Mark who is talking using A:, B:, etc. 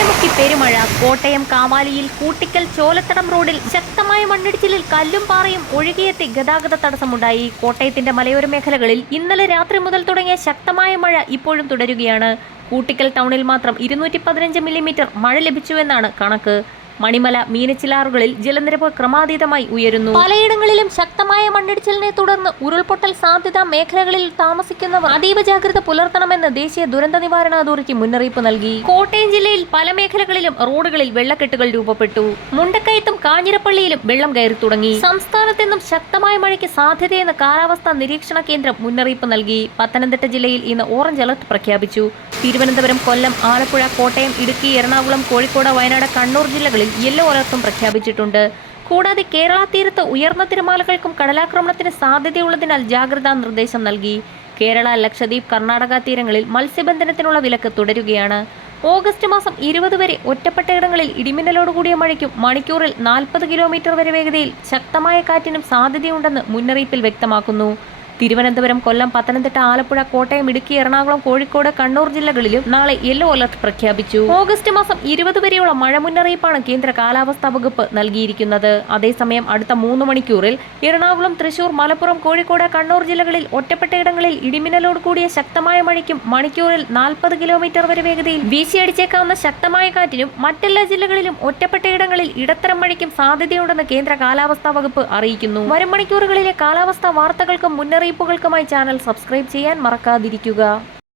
A: ഇടമുക്കി പെരുമഴ കോട്ടയം കാവാലിയിൽ കൂട്ടിക്കൽ ചോലത്തടം റോഡിൽ ശക്തമായ മണ്ണിടിച്ചിലിൽ കല്ലും പാറയും ഒഴുകിയെത്തി ഗതാഗത തടസ്സമുണ്ടായി കോട്ടയത്തിന്റെ മലയോര മേഖലകളിൽ ഇന്നലെ രാത്രി മുതൽ തുടങ്ങിയ ശക്തമായ മഴ ഇപ്പോഴും തുടരുകയാണ് കൂട്ടിക്കൽ ടൗണിൽ മാത്രം ഇരുന്നൂറ്റി പതിനഞ്ച് മില്ലിമീറ്റർ മഴ ലഭിച്ചുവെന്നാണ് കണക്ക് മണിമല മീനച്ചിലാറുകളിൽ ജലനിരപ്പ് ക്രമാതീതമായി ഉയരുന്നു
B: പലയിടങ്ങളിലും ശക്തമായ മണ്ണിടിച്ചിലിനെ തുടർന്ന് ഉരുൾപൊട്ടൽ സാധ്യത മേഖലകളിൽ താമസിക്കുന്നവർ അതീവ ജാഗ്രത പുലർത്തണമെന്ന് ദേശീയ ദുരന്ത നിവാരണ അതോറിറ്റി മുന്നറിയിപ്പ് നൽകി കോട്ടയം ജില്ലയിൽ പല മേഖലകളിലും റോഡുകളിൽ വെള്ളക്കെട്ടുകൾ രൂപപ്പെട്ടു മുണ്ടക്കയത്തും കാഞ്ഞിരപ്പള്ളിയിലും വെള്ളം കയറി തുടങ്ങി സംസ്ഥാനത്തെന്നും ശക്തമായ മഴയ്ക്ക് സാധ്യതയെന്ന് കാലാവസ്ഥാ നിരീക്ഷണ കേന്ദ്രം മുന്നറിയിപ്പ് നൽകി പത്തനംതിട്ട ജില്ലയിൽ ഇന്ന് ഓറഞ്ച് അലർട്ട് പ്രഖ്യാപിച്ചു തിരുവനന്തപുരം കൊല്ലം ആലപ്പുഴ കോട്ടയം ഇടുക്കി എറണാകുളം കോഴിക്കോട് വയനാട് കണ്ണൂർ ജില്ലകളിൽ യെല്ലോ അലർട്ടും പ്രഖ്യാപിച്ചിട്ടുണ്ട് കൂടാതെ കേരള തീരത്ത് ഉയർന്ന തിരമാലകൾക്കും കടലാക്രമണത്തിന് സാധ്യതയുള്ളതിനാൽ ജാഗ്രതാ നിർദ്ദേശം നൽകി കേരള ലക്ഷദ്വീപ് കർണാടക തീരങ്ങളിൽ മത്സ്യബന്ധനത്തിനുള്ള വിലക്ക് തുടരുകയാണ് ഓഗസ്റ്റ് മാസം ഇരുപത് വരെ ഒറ്റപ്പെട്ടയിടങ്ങളിൽ ഇടിമിന്നലോടുകൂടിയ മഴയ്ക്കും മണിക്കൂറിൽ നാൽപ്പത് കിലോമീറ്റർ വരെ വേഗതയിൽ ശക്തമായ കാറ്റിനും സാധ്യതയുണ്ടെന്ന് മുന്നറിയിപ്പിൽ വ്യക്തമാക്കുന്നു തിരുവനന്തപുരം കൊല്ലം പത്തനംതിട്ട ആലപ്പുഴ കോട്ടയം ഇടുക്കി എറണാകുളം കോഴിക്കോട് കണ്ണൂർ ജില്ലകളിലും നാളെ യെല്ലോ അലർട്ട് പ്രഖ്യാപിച്ചു ഓഗസ്റ്റ് മാസം ഇരുപത് വരെയുള്ള മഴ മുന്നറിയിപ്പാണ് കേന്ദ്ര കാലാവസ്ഥാ വകുപ്പ് നൽകിയിരിക്കുന്നത് അതേസമയം അടുത്ത മൂന്ന് മണിക്കൂറിൽ എറണാകുളം തൃശൂർ മലപ്പുറം കോഴിക്കോട് കണ്ണൂർ ജില്ലകളിൽ ഒറ്റപ്പെട്ടയിടങ്ങളിൽ ഇടിമിന്നലോട് കൂടിയ ശക്തമായ മഴയ്ക്കും മണിക്കൂറിൽ നാൽപ്പത് കിലോമീറ്റർ വരെ വേഗതയിൽ വീശിയടിച്ചേക്കാവുന്ന ശക്തമായ കാറ്റിനും മറ്റെല്ലാ ജില്ലകളിലും ഒറ്റപ്പെട്ടയിടങ്ങളിൽ ഇടത്തരം മഴയ്ക്കും സാധ്യതയുണ്ടെന്ന് കേന്ദ്ര കാലാവസ്ഥാ വകുപ്പ് അറിയിക്കുന്നു വരും മണിക്കൂറുകളിലെ കാലാവസ്ഥാ വാർത്തകൾക്കും മുന്നറിയിപ്പ് അറിയിപ്പുകൾക്കുമായി ചാനൽ സബ്സ്ക്രൈബ് ചെയ്യാൻ മറക്കാതിരിക്കുക